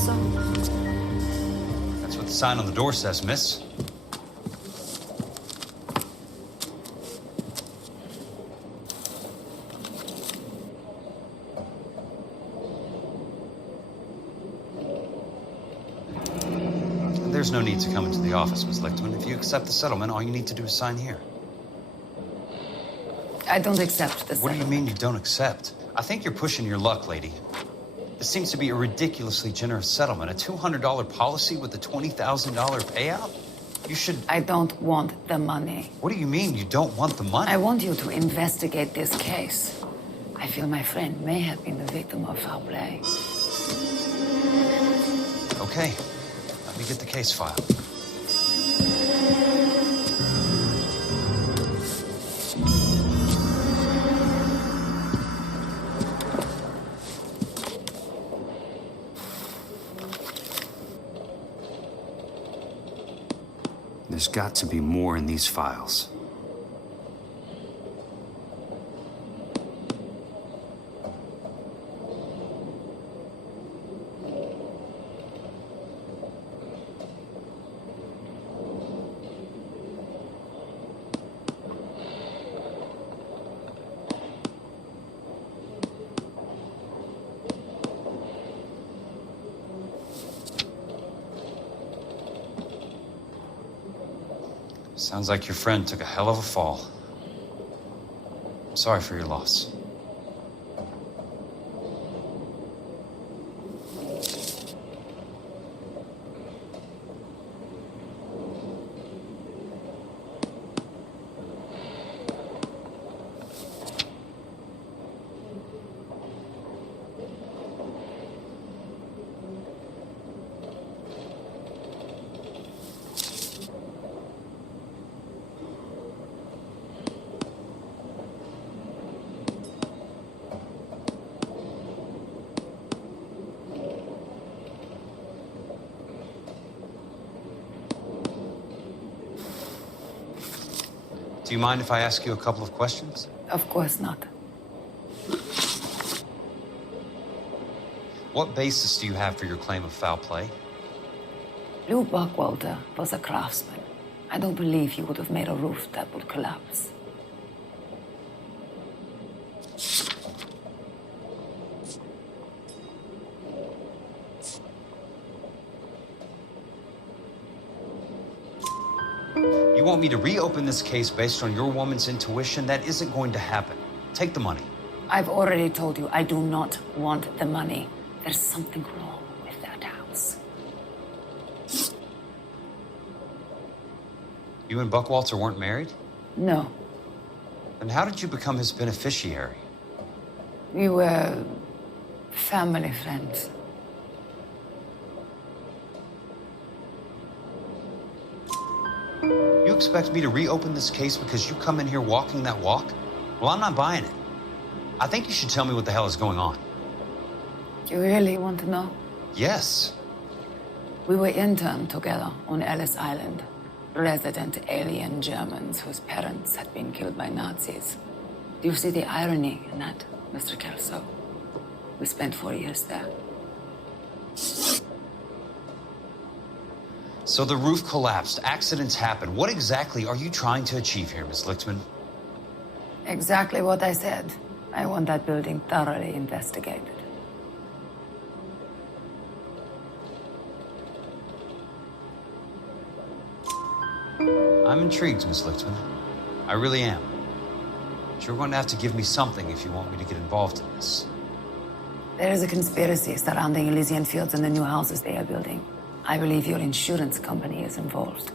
Kelso? That's what the sign on the door says, miss. There's no need to come into the office, Miss Lichtman. If you accept the settlement, all you need to do is sign here. I don't accept this. What do you mean you don't accept? I think you're pushing your luck, lady. This seems to be a ridiculously generous settlement. A $200 policy with a $20,000 payout? You should... I don't want the money. What do you mean you don't want the money? I want you to investigate this case. I feel my friend may have been the victim of foul play. Okay. Let me get the case file. There's got to be more in these files. Sounds like your friend took a hell of a fall. I'm sorry for your loss. Do you mind if I ask you a couple of questions? Of course not. What basis do you have for your claim of foul play? Lou Buckwalter was a craftsman. I don't believe he would have made a roof that would collapse. You want me to reopen this case based on your woman's intuition? That isn't going to happen. Take the money. I've already told you I do not want the money. There's something wrong with that house. You and Buckwalter weren't married? No. Then how did you become his beneficiary? We were family friends. You expect me to reopen this case because you come in here walking that walk? Well, I'm not buying it. I think you should tell me what the hell is going on. You really want to know? Yes. We were interned together on Ellis Island. Resident alien Germans whose parents had been killed by Nazis. Do you see the irony in that, Mr. Kelso? We spent 4 years there. So the roof collapsed, accidents happened. What exactly are you trying to achieve here, Miss Lichtman? Exactly what I said. I want that building thoroughly investigated. I'm intrigued, Miss Lichtman. I really am. But you're going to have to give me something if you want me to get involved in this. There is a conspiracy surrounding Elysian Fields and the new houses they are building. I believe your insurance company is involved.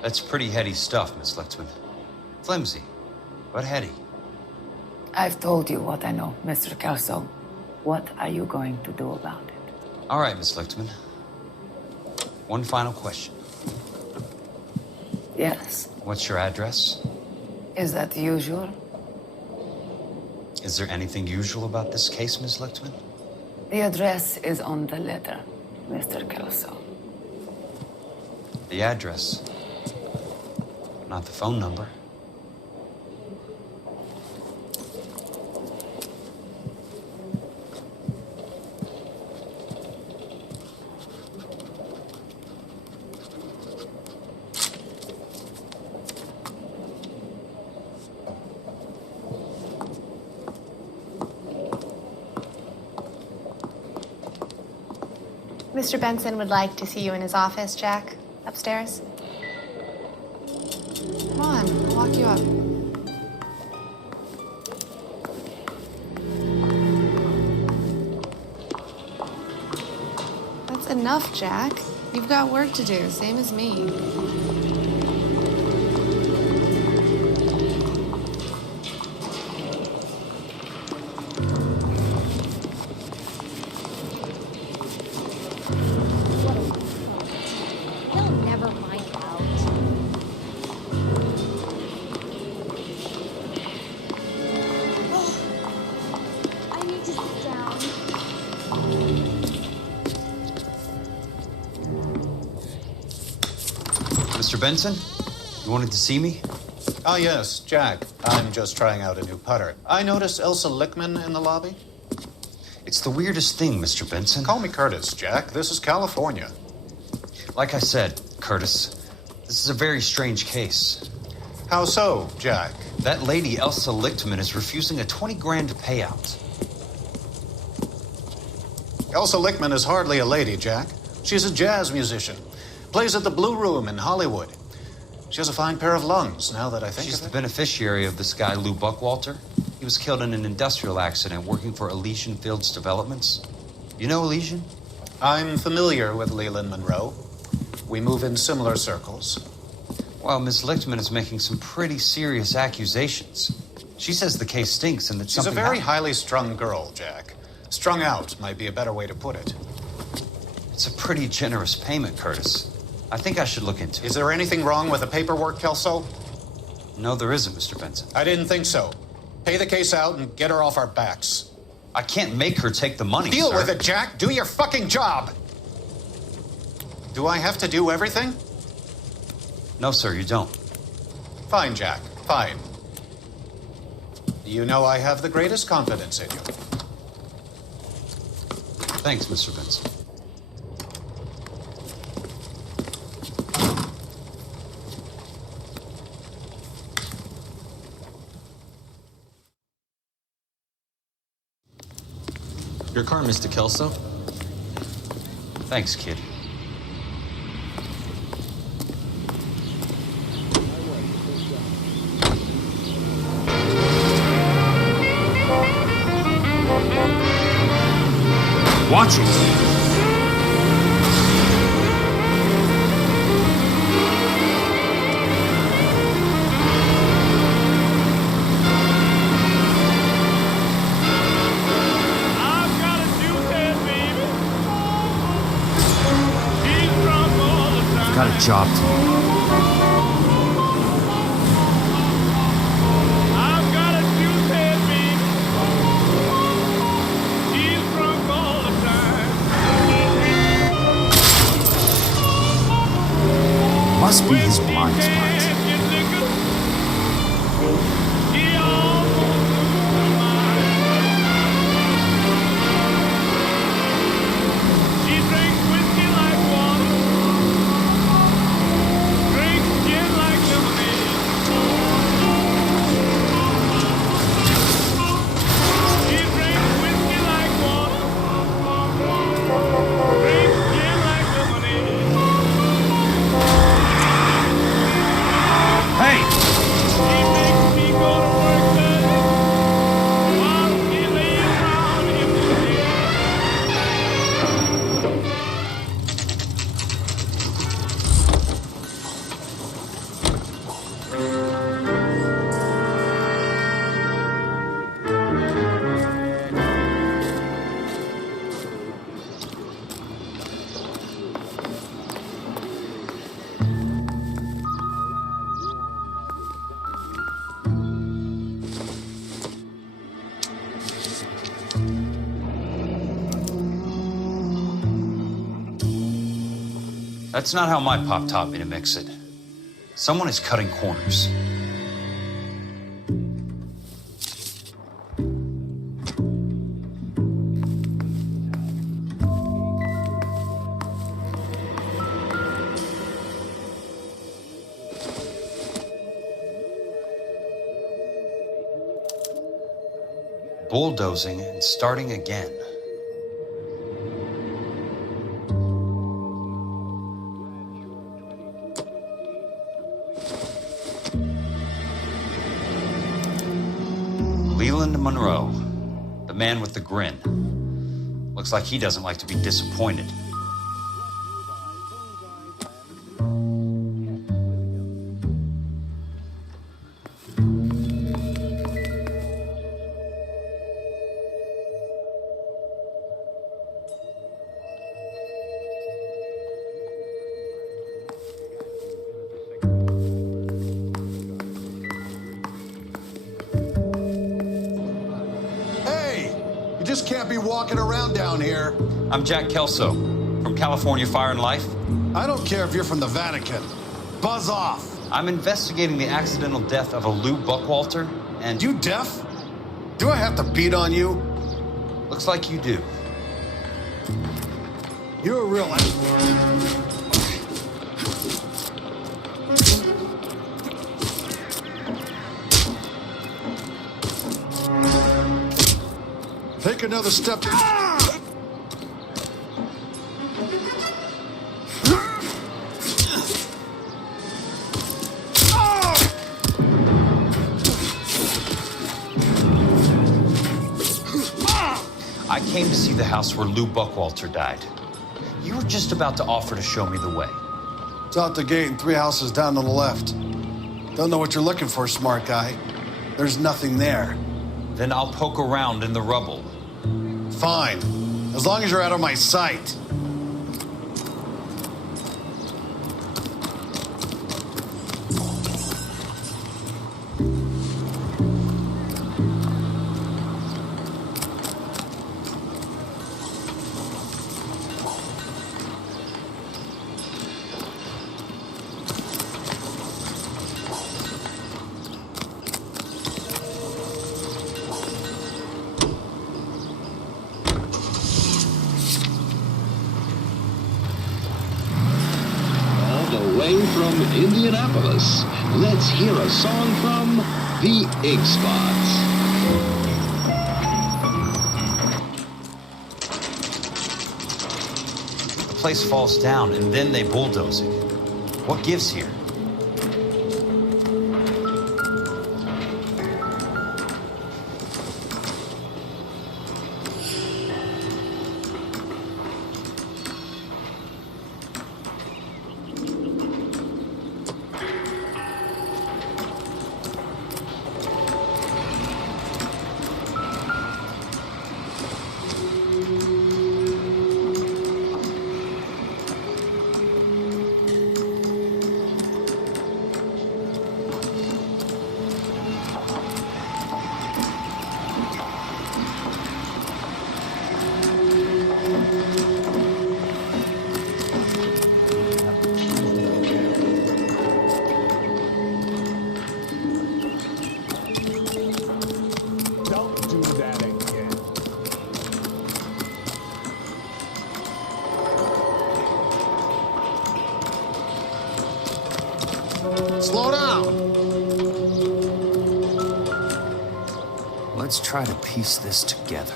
That's pretty heady stuff, Miss Lichtman. Flimsy, but heady. I've told you what I know, Mr. Kelso. What are you going to do about it? All right, Miss Lichtman. One final question. Yes. What's your address? Is that usual? Is there anything usual about this case, Miss Lichtman? The address is on the letter, Mr. Kelso. The address, not the phone number. Mr. Benson would like to see you in his office, Jack. Upstairs. Come on, I'll walk you up. That's enough, Jack. You've got work to do, same as me. They'll never find out. I need to sit down. Mr. Benson, you wanted to see me? Ah, yes, Jack. I'm just trying out a new putter. I noticed Elsa Lickman in the lobby. It's the weirdest thing, Mr. Benson. Call me Curtis, Jack. This is California. Like I said, Curtis, this is a very strange case. How so, Jack? That lady, Elsa Lichtman, is refusing a 20 grand payout. Elsa Lickman is hardly a lady, Jack. She's a jazz musician. Plays at the Blue Room in Hollywood. She has a fine pair of lungs, now that I think She's of the it. beneficiary of this guy, Lou Buckwalter. He was killed in an industrial accident working for Elysian Fields Developments. You know Elysian? I'm familiar with Leland Monroe. We move in similar circles. Well, Ms. Lichtman is making some pretty serious accusations. She says the case stinks and that She's a something very happened. highly strung girl, Jack. Strung out might be a better way to put it. It's a pretty generous payment, Curtis. I think I should look into it. Is there anything wrong with the paperwork, Kelso? No, there isn't, Mr. Benson. I didn't think so. Pay the case out and get her off our backs. I can't make her take the money, Deal sir. with it, Jack. Do your fucking job. Do I have to do everything? No, sir, you don't. Fine, Jack. Fine. You know I have the greatest confidence in you. Thanks, Mr. Benson. Your car, Mr. Kelso. Thanks, kid. Watch it! I've got a job to do. Must be his blind spot. That's not how my pop taught me to mix it. Someone is cutting corners. Bulldozing and starting again. Leland Monroe, the man with the grin. Looks like he doesn't like to be disappointed. You just can't be walking around down here. I'm Jack Kelso from California Fire and Life. I don't care if you're from the Vatican. Buzz off. I'm investigating the accidental death of a Lou Buckwalter, and... You deaf? Do I have to beat on you? Looks like you do. You're a real... Take another step. I came to see the house where Lou Buckwalter died. You were just about to offer to show me the way. It's out the gate and 3 houses down on the left. Don't know what you're looking for, smart guy. There's nothing there. Then I'll poke around in the rubble. Fine, as long as you're out of my sight. From Indianapolis, let's hear a song from the Ig Spots. The place falls down, and then they bulldoze it. What gives here? Slow down. Let's try to piece this together.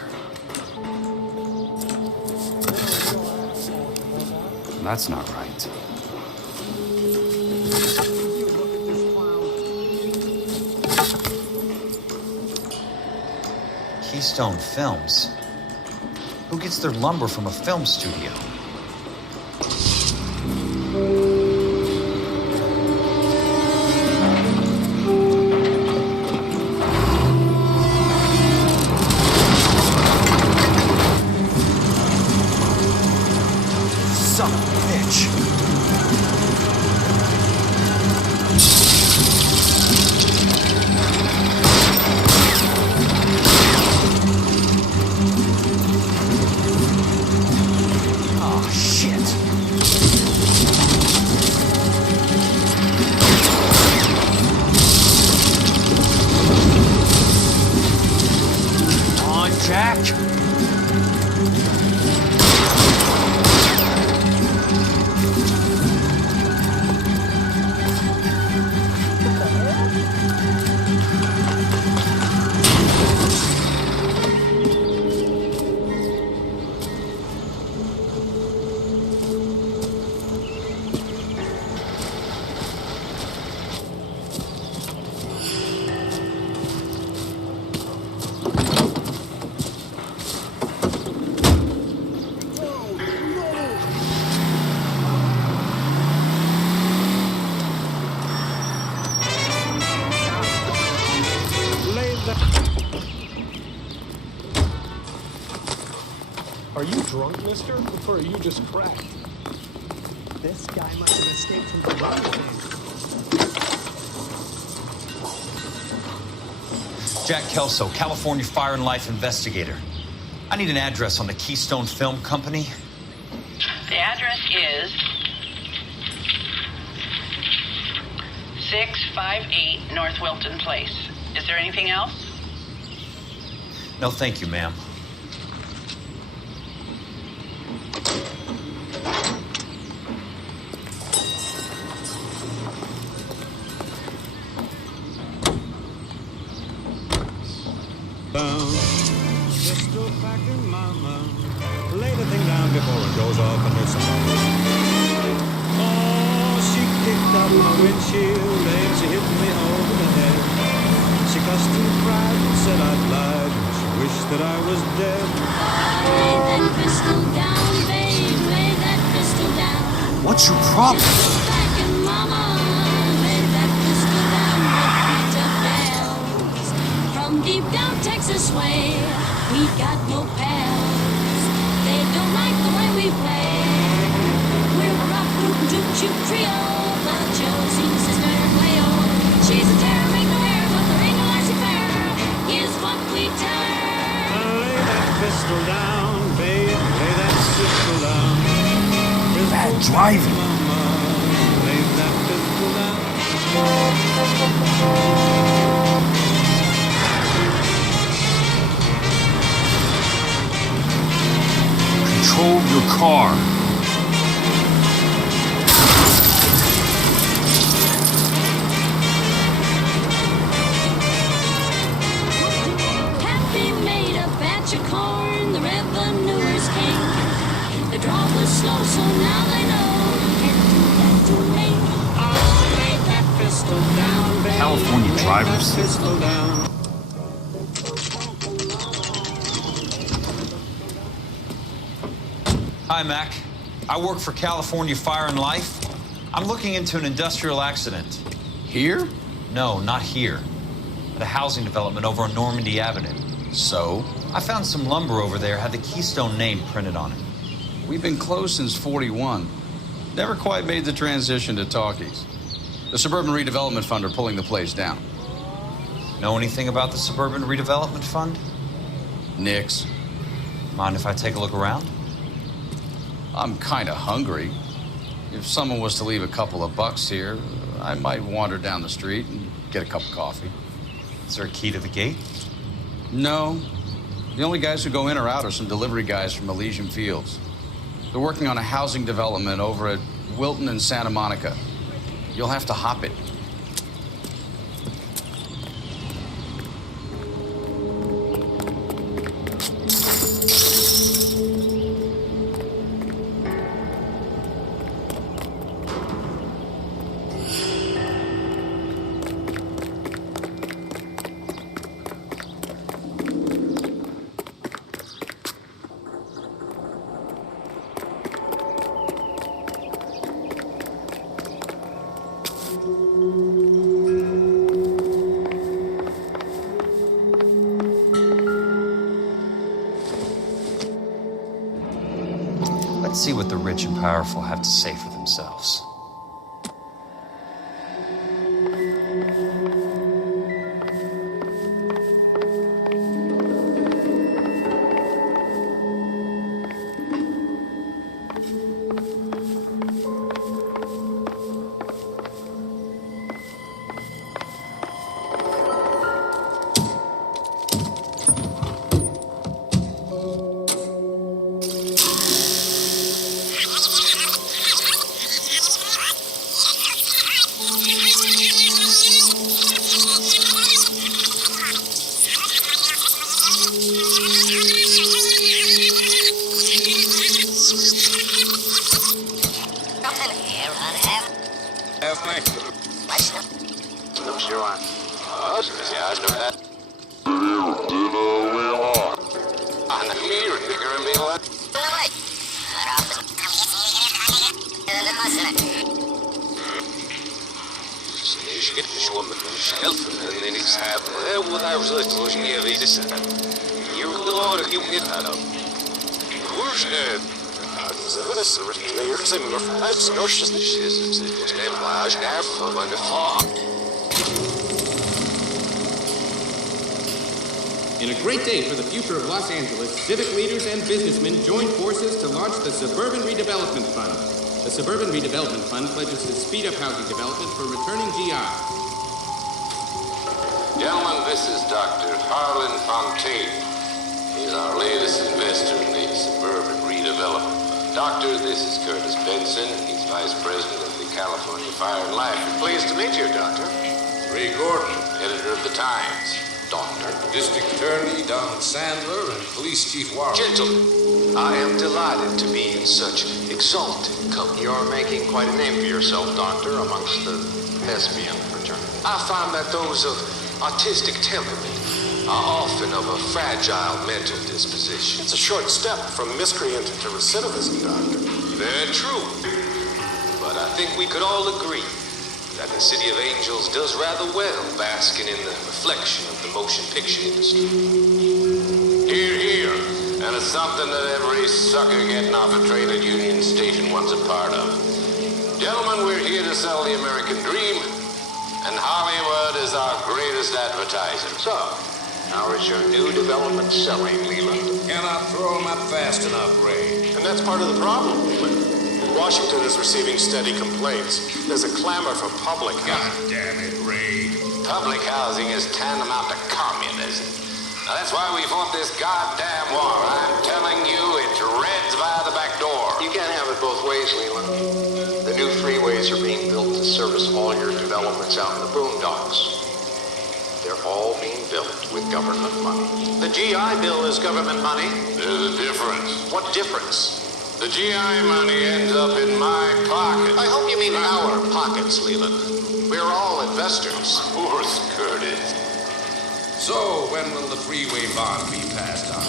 That's not right. Keystone Films. Who gets their lumber from a film studio? Son of a bitch. Oh, shit. Come on, Jack. Are you drunk, mister? Or are you just cracked? This guy must have escaped from the Jack Kelso, California Fire and Life investigator. I need an address on the Keystone Film Company. The address is 658 North Wilton Place. Is there anything else? No, thank you, ma'am. Just go back to mama. Lay the thing down before it goes off and hurt somebody. Oh, she kicked out my windshield and she hit me over the head. She cussed and cried and said I'd lied and she wished that I was dead. Lay that pistol down, babe, lay that pistol down. What's your problem? Just go back and mama, lay that pistol down with Peter bells. From deep down Texas way, we got no pals. They don't like the way we play. We're a rock group, juke shoot trio. But Josie's sister Cleo, she's a terror, make no hair, but there ain't no icy fair. Is what we tell her. Lay that pistol down, babe, lay that pistol down. Bad driving. Mama, lay that pistol down. Control your car. Happy made a batch of corn, the revenuers came. The draw was slow, so now they know you can't do that to me. Oh, lay that pistol down, baby. California Lay drivers. that pistol down. Hi, Mac. I work for California Fire and Life. I'm looking into an industrial accident. Here? No, not here. At a housing development over on Normandy Avenue. So? I found some lumber over there, had the Keystone name printed on it. We've been closed since '41. Never quite made the transition to talkies. The Suburban Redevelopment Fund are pulling the place down. Know anything about the Suburban Redevelopment Fund? Nix. Mind if I take a look around? I'm kind of hungry. If someone was to leave a couple of bucks here, I might wander down the street and get a cup of coffee. Is there a key to the gate? No. The only guys who go in or out are some delivery guys from Elysian Fields. They're working on a housing development over at Wilton and Santa Monica. You'll have to hop it. Let's see what the rich and powerful have to say for themselves. In a great day for the future of Los Angeles, civic leaders and businessmen joined forces to launch the Suburban Redevelopment Fund. The Suburban Redevelopment Fund pledges to speed up housing development for returning GIs. Gentlemen, this is Dr. Harlan Fontaine. He's our latest investor in the Suburban Redevelopment Fund. Doctor, this is Curtis Benson. He's Vice President of the California Fire and Life. Pleased to meet you, Doctor. Ray Gordon, Editor of the Times. Doctor. District Attorney Donald Sandler and Police Chief Warren. Gentlemen, I am delighted to be in such exalted company. You're making quite a name for yourself, Doctor, amongst the thespian fraternity. I find that those of artistic temperament are often of a fragile mental disposition. It's a short step from miscreant to recidivism, Doctor. Very true. But I think we could all agree that the City of Angels does rather well basking in the reflection of the motion picture industry. Hear, hear. And it's something that every sucker getting off a train at Union Station wants a part of. Gentlemen, we're here to sell the American dream, and Hollywood is our greatest advertiser. So, how is your new development selling, Leland? Cannot throw them up fast enough, Ray. And that's part of the problem, Leland. Washington is receiving steady complaints. There's a clamor for public housing. God damn it, Ray. Public housing is tantamount to communism. Now, that's why we fought this goddamn war. I'm telling you, it's Reds via the back door. You can't have it both ways, Leland. The new freeways are being built to service all your developments out in the boondocks. They're all being built with government money. The GI Bill is government money? There's a difference. What difference? The GI money ends up in my pocket. I hope you mean our pockets, Leland. We're all investors. Poor Curtis. So, when will the freeway bond be passed on?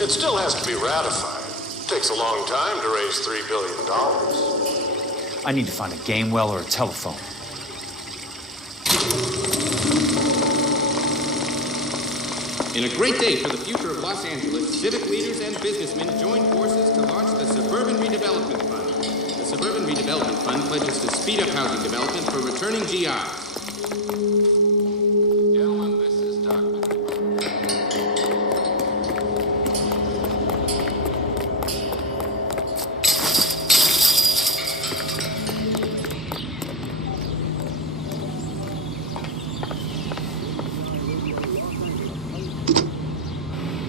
It still has to be ratified. It takes a long time to raise $3 billion. I need to find a game well or a telephone. In a great day for the future of Los Angeles, civic leaders and businessmen joined forces to launch the Suburban Redevelopment Fund. The Suburban Redevelopment Fund pledges to speed up housing development for returning GIs. Gentlemen, this is Dr.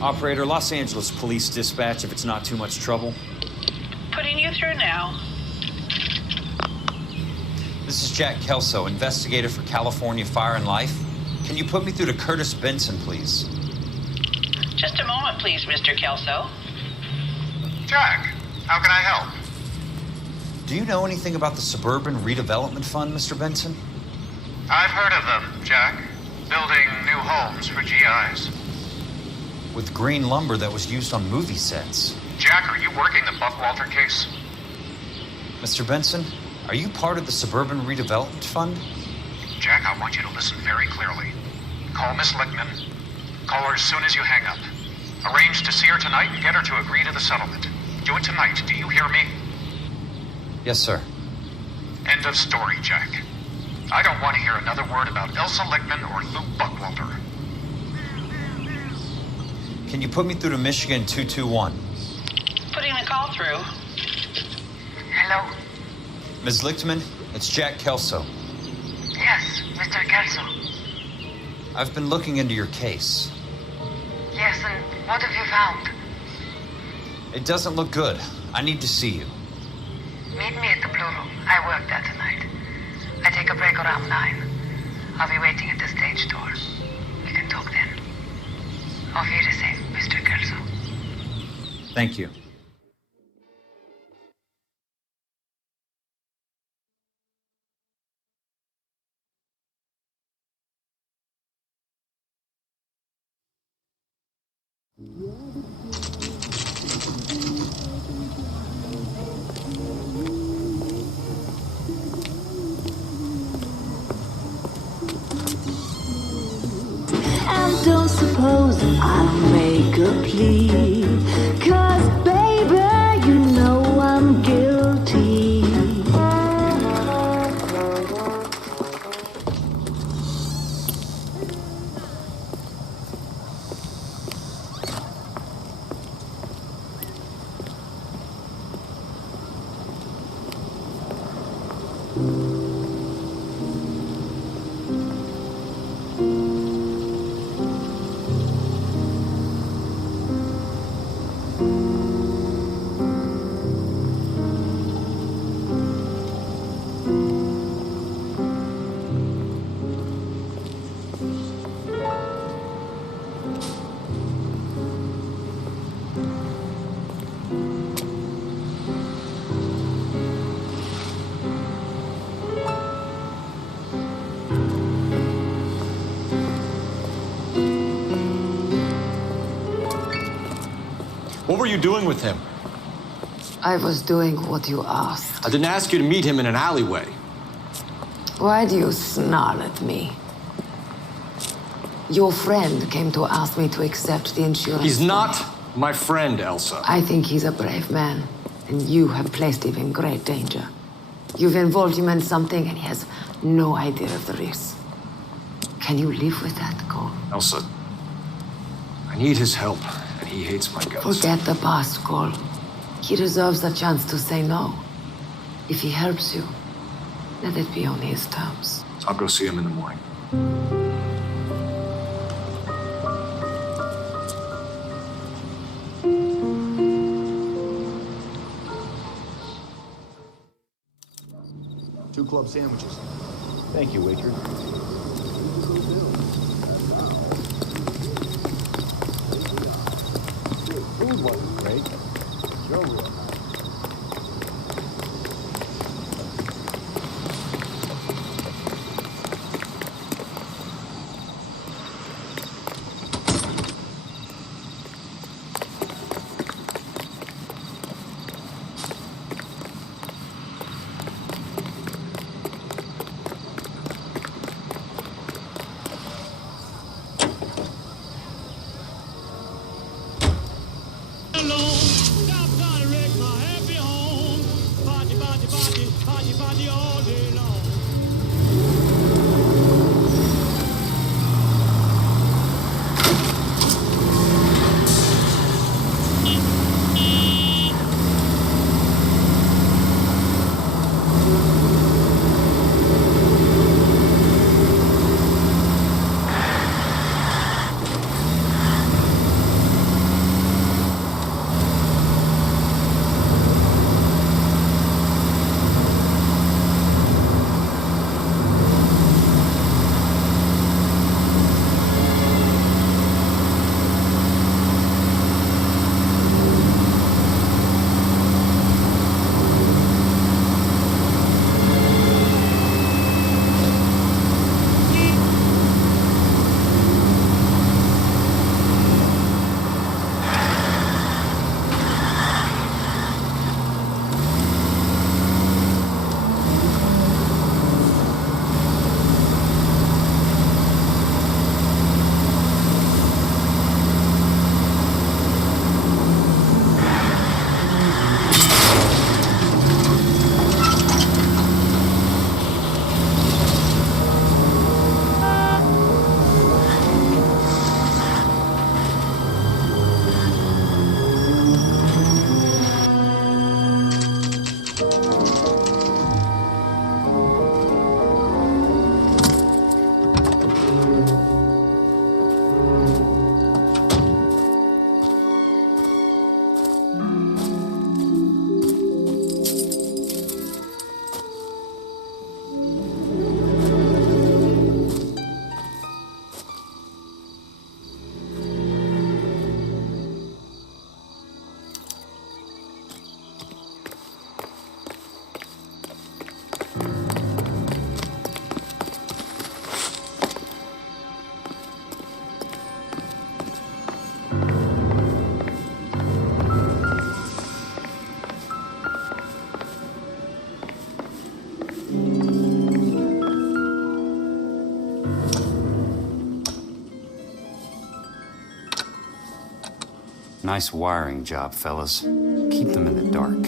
Operator, Los Angeles Police Dispatch, if it's not too much trouble. Putting you through now. This is Jack Kelso, investigator for California Fire and Life. Can you put me through to Curtis Benson, please? Just a moment, please, Mr. Kelso. Jack, how can I help? Do you know anything about the Suburban Redevelopment Fund, Mr. Benson? I've heard of them, Jack. Building new homes for GIs. With green lumber that was used on movie sets. Jack, are you working the Buckwalter case? Mr. Benson, are you part of the Suburban Redevelopment Fund? Jack, I want you to listen very clearly. Call Miss Lichtman. Call her as soon as you hang up. Arrange to see her tonight and get her to agree to the settlement. Do it tonight, do you hear me? Yes, sir. End of story, Jack. I don't want to hear another word about Elsa Lichtman or Luke Buckwalter. Can you put me through to Michigan 221? Putting the call through. Hello? Ms. Lichtman, it's Jack Kelso. Yes, Mr. Kelso. I've been looking into your case. Yes, and what have you found? It doesn't look good. I need to see you. Meet me at the Blue Room. I work there tonight. I take a break around 9. I'll be waiting at the stage door. We can talk then. Auf Wiedersehen, Mr. Kelso. Thank you. And don't suppose I'll make a plea, 'cause baby What were you doing with him? I was doing what you asked. I didn't ask you to meet him in an alleyway. Why do you snarl at me? Your friend came to ask me to accept the insurance. He's not my friend, Elsa. I think he's a brave man, and you have placed him in great danger. You've involved him in something, and he has no idea of the risk. Can you live with that, Cole? Elsa, I need his help, and he hates my guts. Forget the past, Cole. He deserves a chance to say no. If he helps you, let it be on his terms. I'll go see him in the morning. Two club sandwiches. Thank you, waitress. Food wasn't great. You're real nice. Nice wiring job, fellas. Keep them in the dark.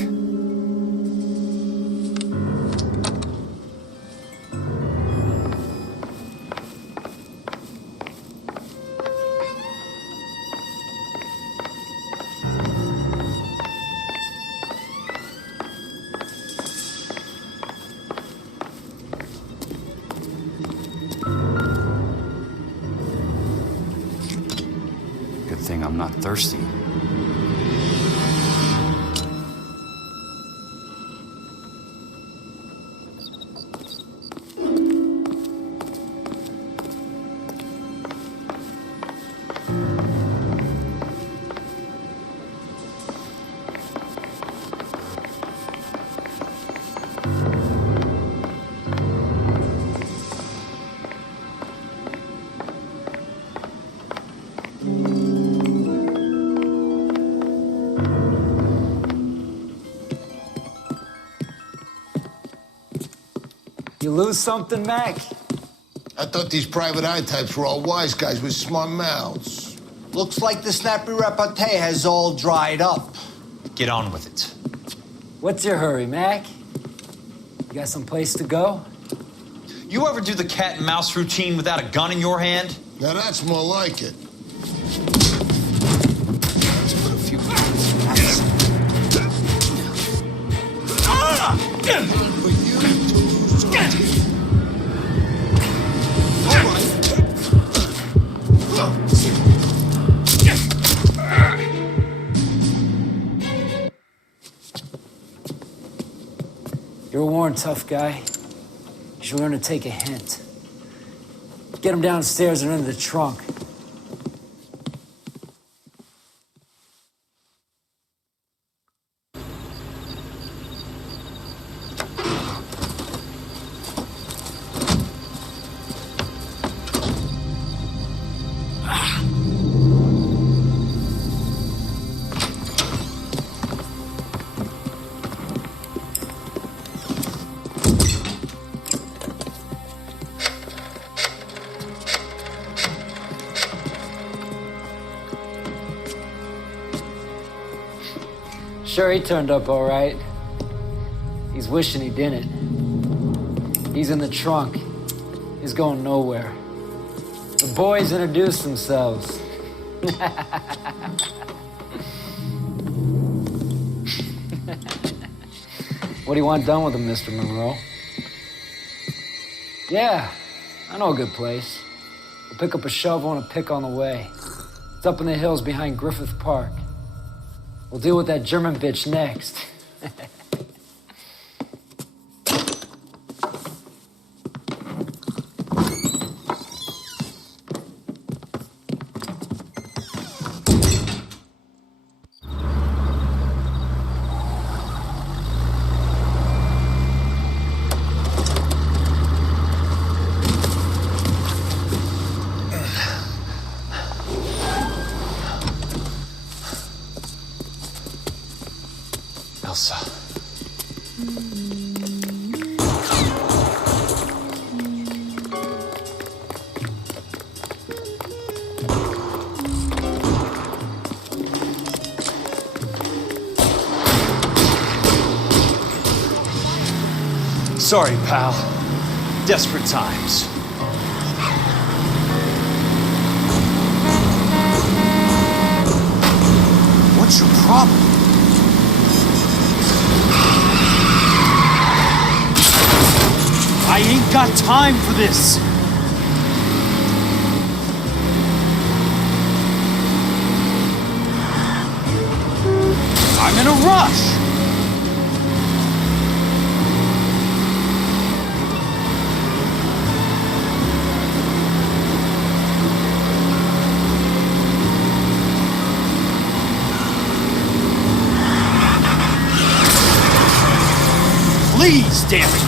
Good thing I'm not thirsty. You lose something, Mac? I thought these private eye types were all wise guys with smart mouths. Looks like the snappy repartee has all dried up. Get on with it. What's your hurry, Mac? You got some place to go? You ever do the cat and mouse routine without a gun in your hand? Now that's more like it. You're a worn, tough guy. You should learn to take a hint. Get him downstairs and into the trunk. Sure, he turned up all right. He's wishing he didn't. He's in the trunk. He's going nowhere. The boys introduced themselves. What do you want done with him, Mr. Monroe? Yeah, I know a good place. We'll pick up a shovel and a pick on the way. It's up in the hills behind Griffith Park. We'll deal with that German bitch next. Elsa. Sorry, pal. Desperate times. What's your problem? I ain't got time for this! I'm in a rush! Please, damn it!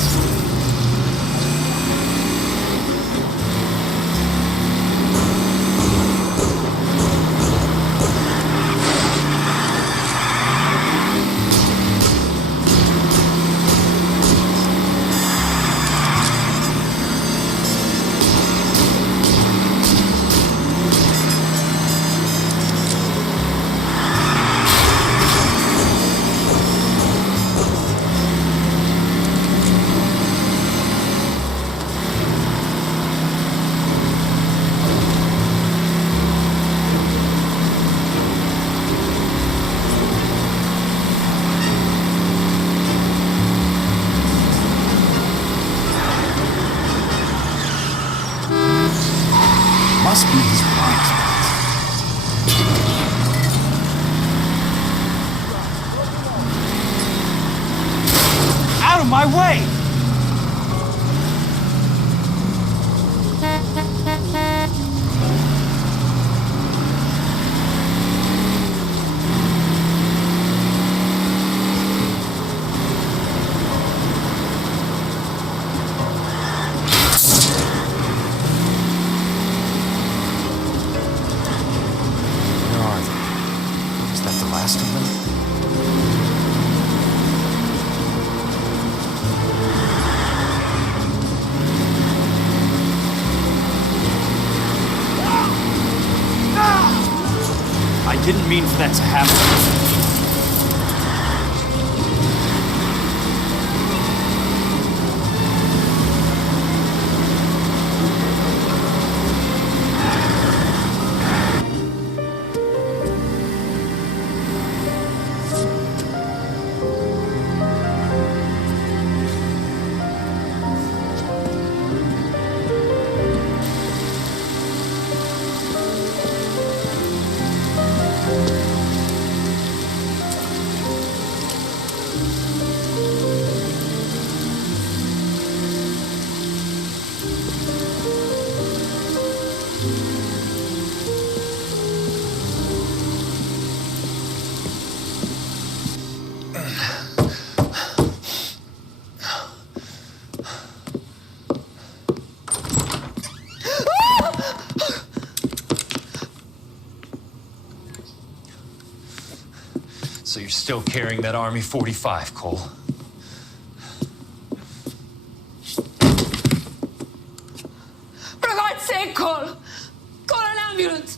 Must be his blind spot. Out of my way! Last of them? I didn't mean for that to happen. So you're still carrying that Army 45, Cole? For God's sake, Cole! Call an ambulance!